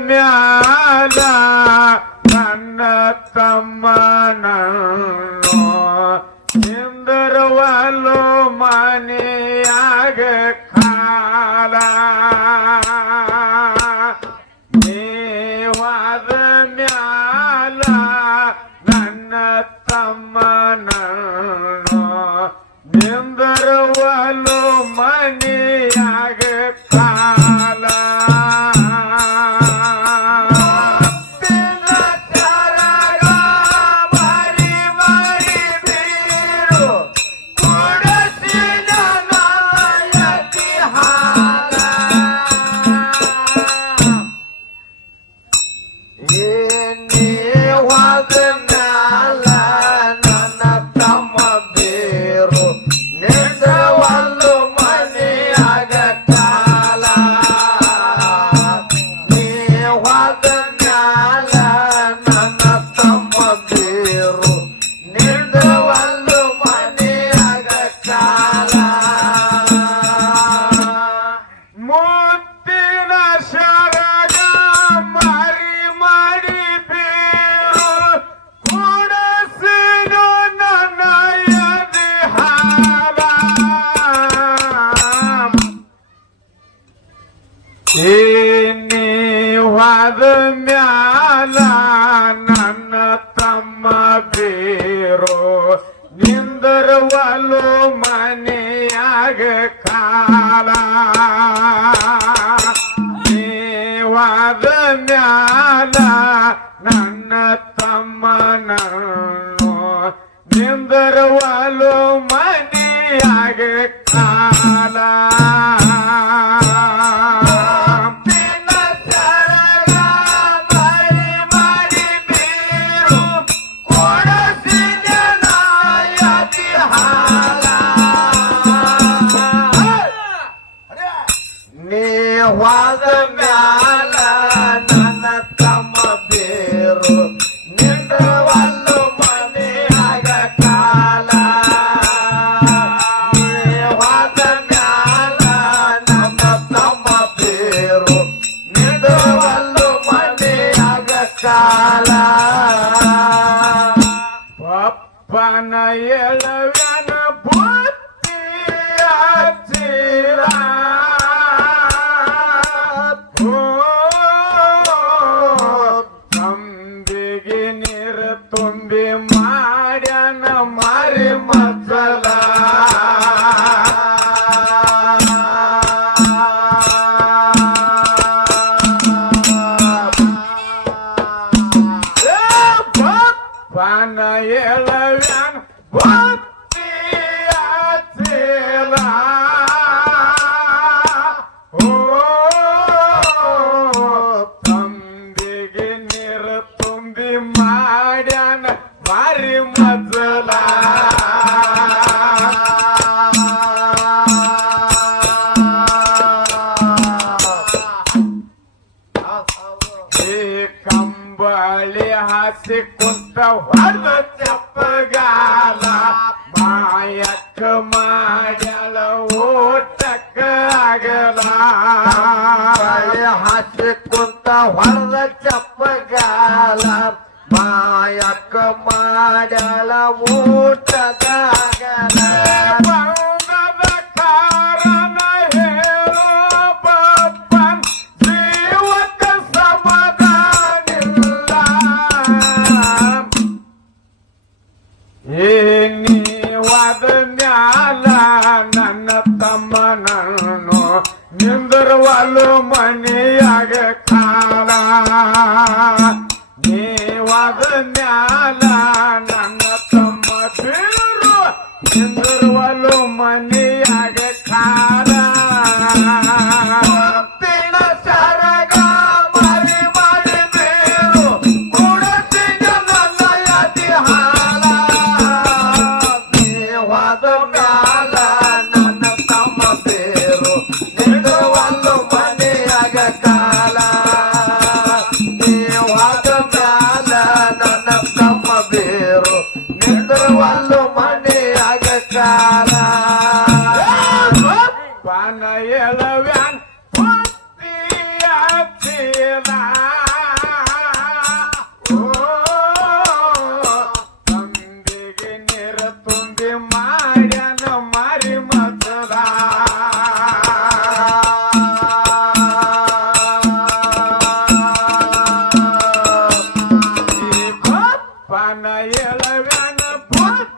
ಮ್ಯಾಲ ನನ್ನ ತಮ್ಮನನ್ನು ಹಿಂದರವಲು ಮನೆಯಾಗ ಕಾಲ. ನೀವಾದ ಮ್ಯಾಲ ನನ್ನ ತಮ್ಮನನ್ನು ನಿಂದರವಲು ಮನೆಯಾಗ ಕಾಲ. ಬಾಲ ನನ್ನ ತಮ್ಮನನ್ನು ನಿಂದರವಾಲು ಮನಿಯಾಗ ಕಾಲ Wow. Yeah. ತಲೆ ಹಾಸಿ ಕುಂತ ಹೊರ ಚಪ್ಪಗಾಲ. ಮಾಯಕ್ಕ ಮಾಡಲ ಓಟಕ್ಕ ಆಗಲ. ತಲೆ ಹಾಸಿ ಕುಂತ ಹೊರದ ಚಪ್ಪಗಾಲ. ಮಾಯಕ್ಕ ಮಾಡಲ ಊಟದ ಆಗಲ. ವಾದ ಮ್ಯಾಲ ನನ್ನ ತಮ್ಮನನ್ನು ನಿಂದರ್ವಲು ಮನೆಯಾಗ ಕಾಲ. ನೀವಾದ ಮ್ಯಾಲ ನನ್ನ ತಮ್ಮ ಬೀರು I'm a Panayela Ganapati.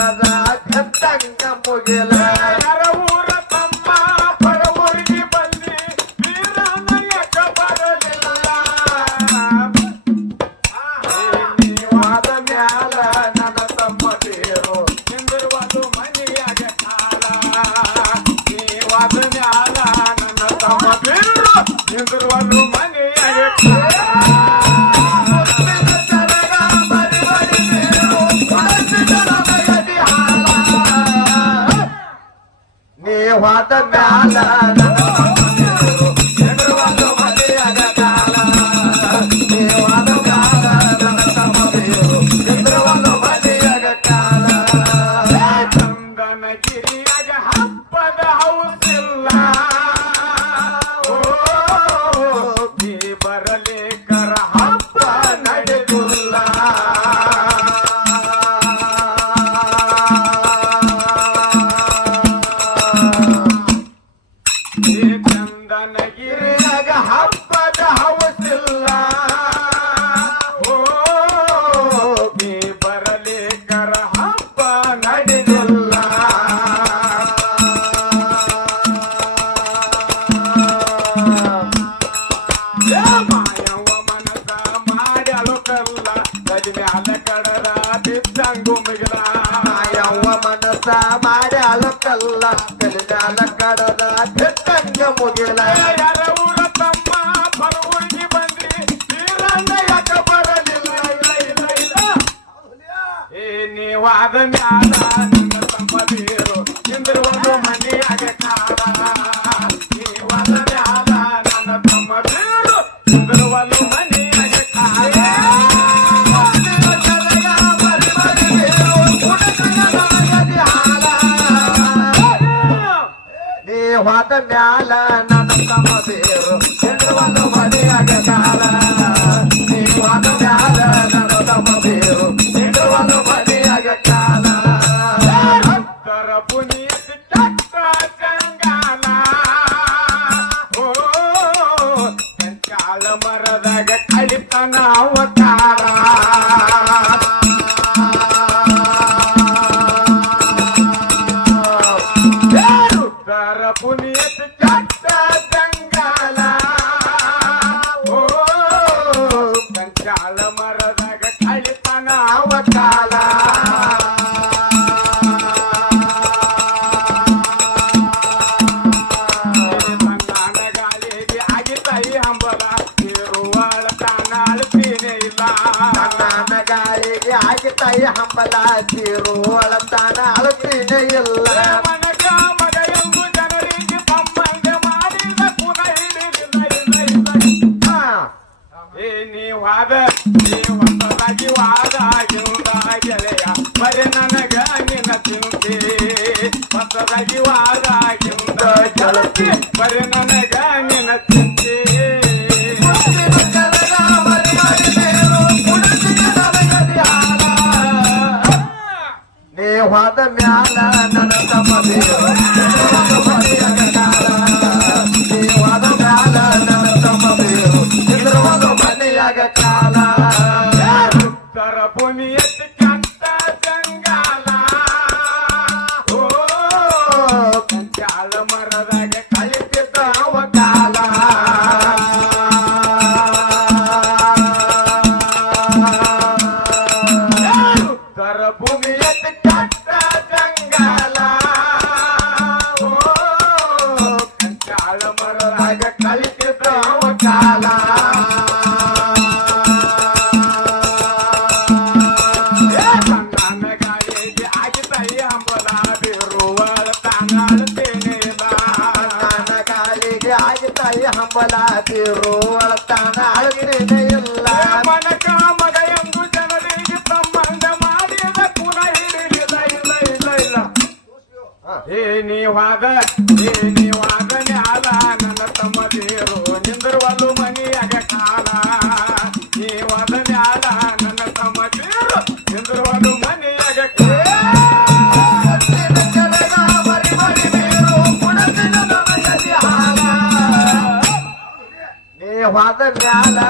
I'm da, da da da, da da da, da da da, da ಹೊದ ಮ್ಯಾಲ ನಿನ್ನೆ ವಾದ ಮ್ಯಾಲ ನನ್ನ ತಮ್ಮ ಬೀರು ಎಂದರು ಒಂದು ಮನೆಯಾಗ ಕಾಡ ನೀ ವಾದ ಮ್ಯಾಲ ನನ್ನ ತಮ್ಮ ಬೀರು ಎಂದರು ಒಂದು ಮನೆಯಾಗ ಕಾಡ ನೀ ವಾದ ಮ್ಯಾಲ ನನ್ನ ತಮ್ಮ ಬೀರು power. ತಾಯಿ ಹಂಬಲ ತೀರು ಅಳತಾನ ಅಳತಿನೇ ಇಲ್ಲ పాద మ్యాల నరసమదే ತಿರುವಳ ತಾನ ಅಳಗಿರಿದೆ ಇಲ್ಲ ನೀವಾಗ वाजव्याला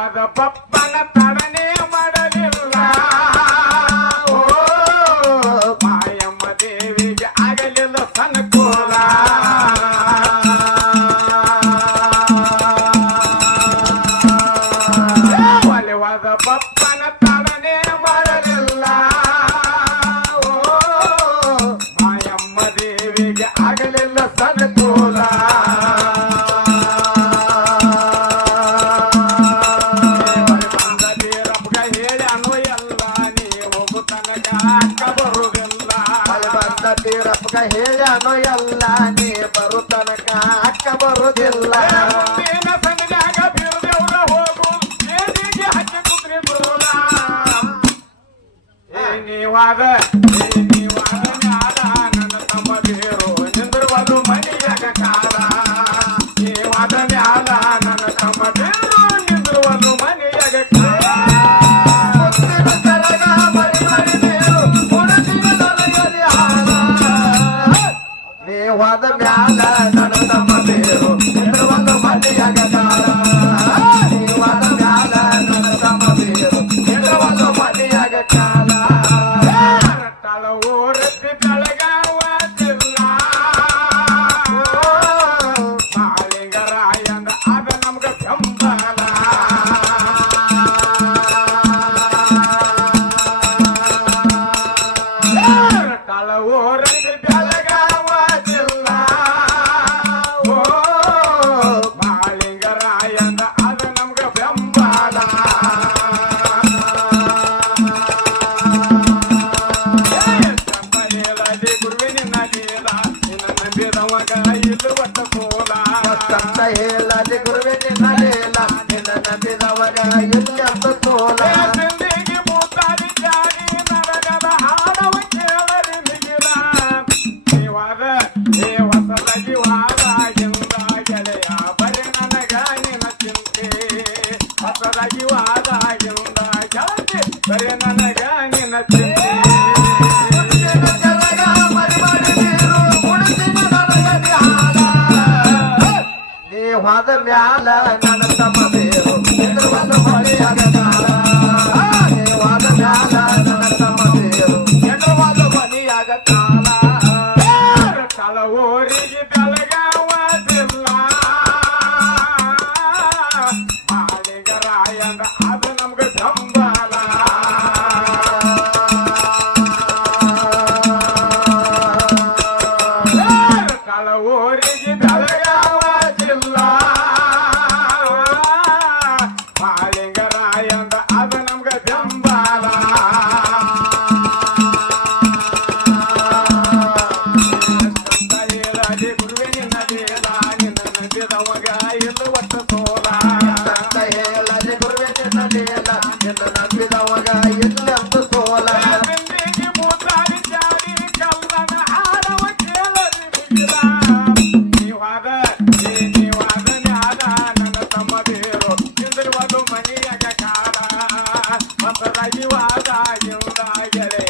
Father Pop. ತೀರಪ್ಪಗ ಹೇಳಾನೋ ಎಲ್ಲ ನೀ ಬರು ತನಕ ಅಕ್ಕ ಬರುದಿಲ್ಲ. ನೀವಾಗ மத மேல நடந்த மதேரும் எதிர்வந்த மலையாக வாதாயும் வாயலே